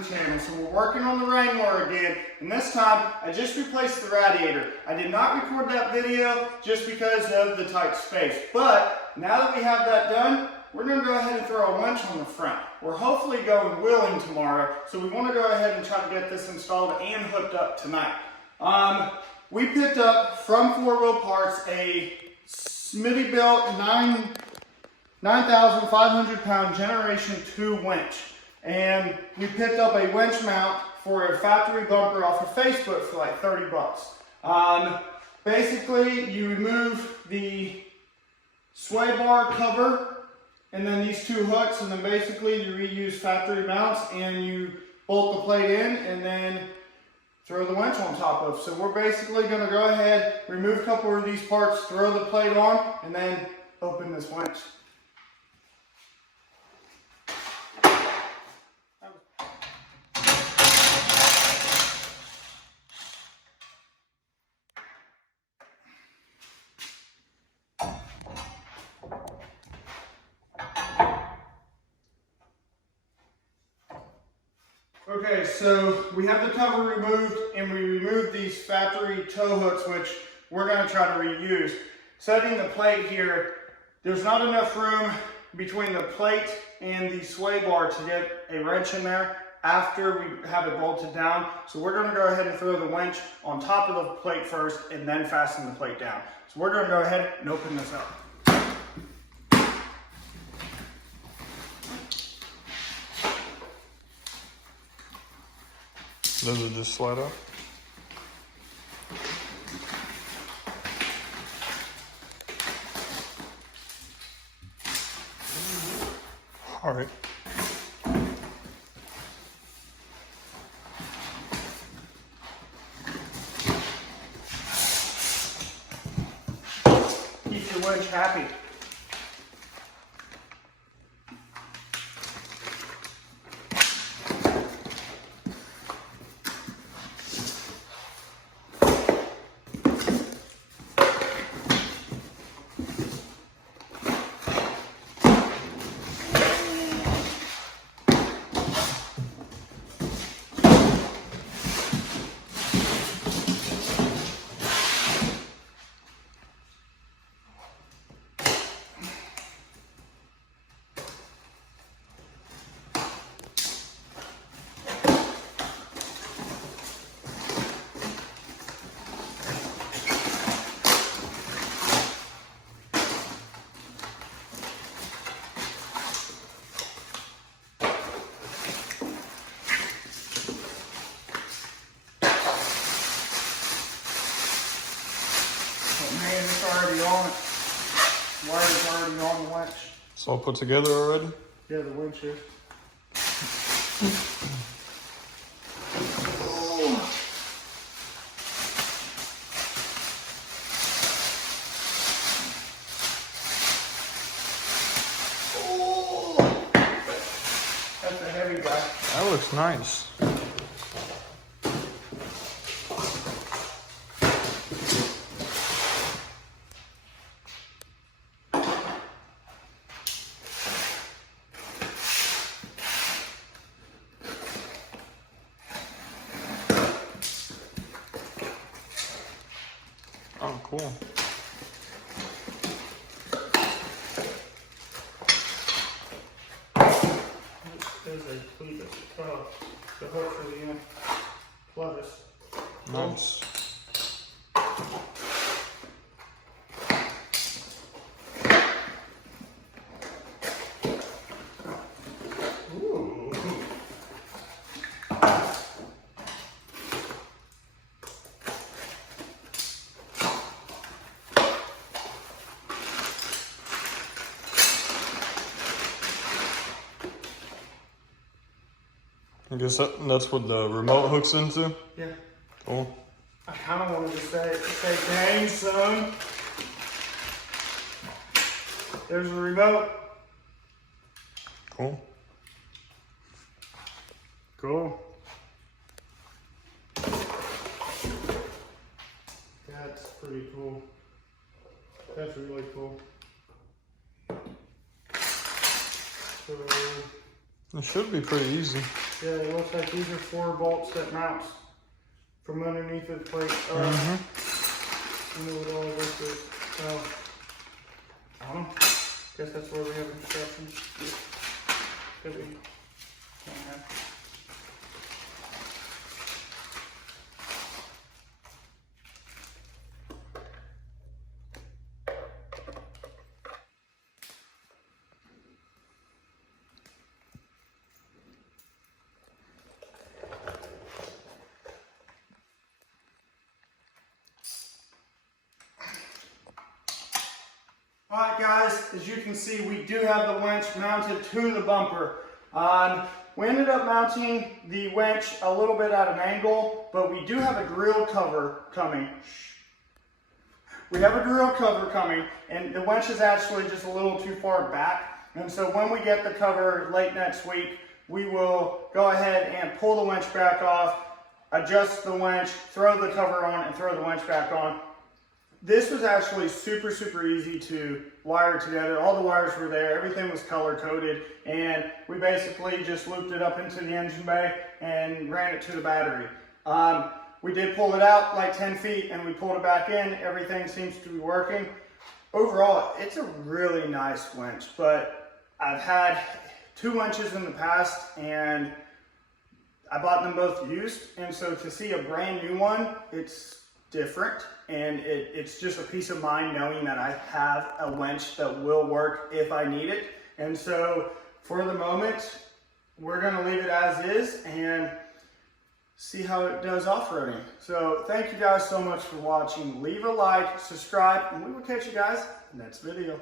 the channel. So we're working on the Wrangler again, and this time I just replaced the radiator. I did not record that video just because of the tight space, but now that we have that done, we're going to go ahead and throw a winch on the front. We're hopefully going wheeling tomorrow, so we want to go ahead and try to get this installed and hooked up tonight. We picked up from 4-Wheel Parts a smitty built 9,500 pound Generation 2 winch. And we picked up a winch mount for a factory bumper off of Facebook for like 30 bucks. Basically, you remove the sway bar cover and then these two hooks, and then basically you reuse factory mounts and you bolt the plate in and then throw the winch on top of. So we're basically going to go ahead, remove a couple of these parts, throw the plate on, and then open this winch. Okay, so we have the cover removed and we removed these factory tow hooks, which we're going to try to reuse. Setting the plate here, there's not enough room between the plate and the sway bar to get a wrench in there after we have it bolted down. So we're going to go ahead and throw the winch on top of the plate first and then fasten the plate down. So we're going to go ahead and open this up. Does it just slide up? All right. Keep your winch happy. Man, it's already on it. Wire's already on the winch. It's all put together already? Yeah, the winch is. That's a heavy guy. That looks nice. Oh, cool. There's a cleat at the top. The hook for the plugs. Nice. Ooh. I guess that's what the remote hooks into? Yeah. Cool. I kind of wanted to say, dang, son. There's a remote. Cool. Cool. That's pretty cool. That's really cool. So It should be pretty easy. Yeah, it looks like these are 4 bolts that mounts from underneath the plate. I know what all of this is. So, I don't know. Guess that's where we have instructions. Could be. Can't have. Alright guys, as you can see, we do have the winch mounted to the bumper. We ended up mounting the winch a little bit at an angle, but we do have a grill cover coming. We have a grill cover coming, and the winch is actually just a little too far back. And so when we get the cover late next week, we will go ahead and pull the winch back off, adjust the winch, throw the cover on, and throw the winch back on. This was actually super, super easy to wire together. All the wires were there, everything was color coded, and we basically just looped it up into the engine bay and ran it to the battery. We did pull it out like 10 feet and we pulled it back in. Everything seems to be working. Overall, it's a really nice winch, but I've had 2 winches in the past and I bought them both used, and so to see a brand new one, it's different, and it's just a peace of mind knowing that I have a winch that will work if I need it. And so for the moment, we're going to leave it as is and see how it does off-roading. So thank you guys so much for watching. Leave a like, subscribe, and we will catch you guys in the next video.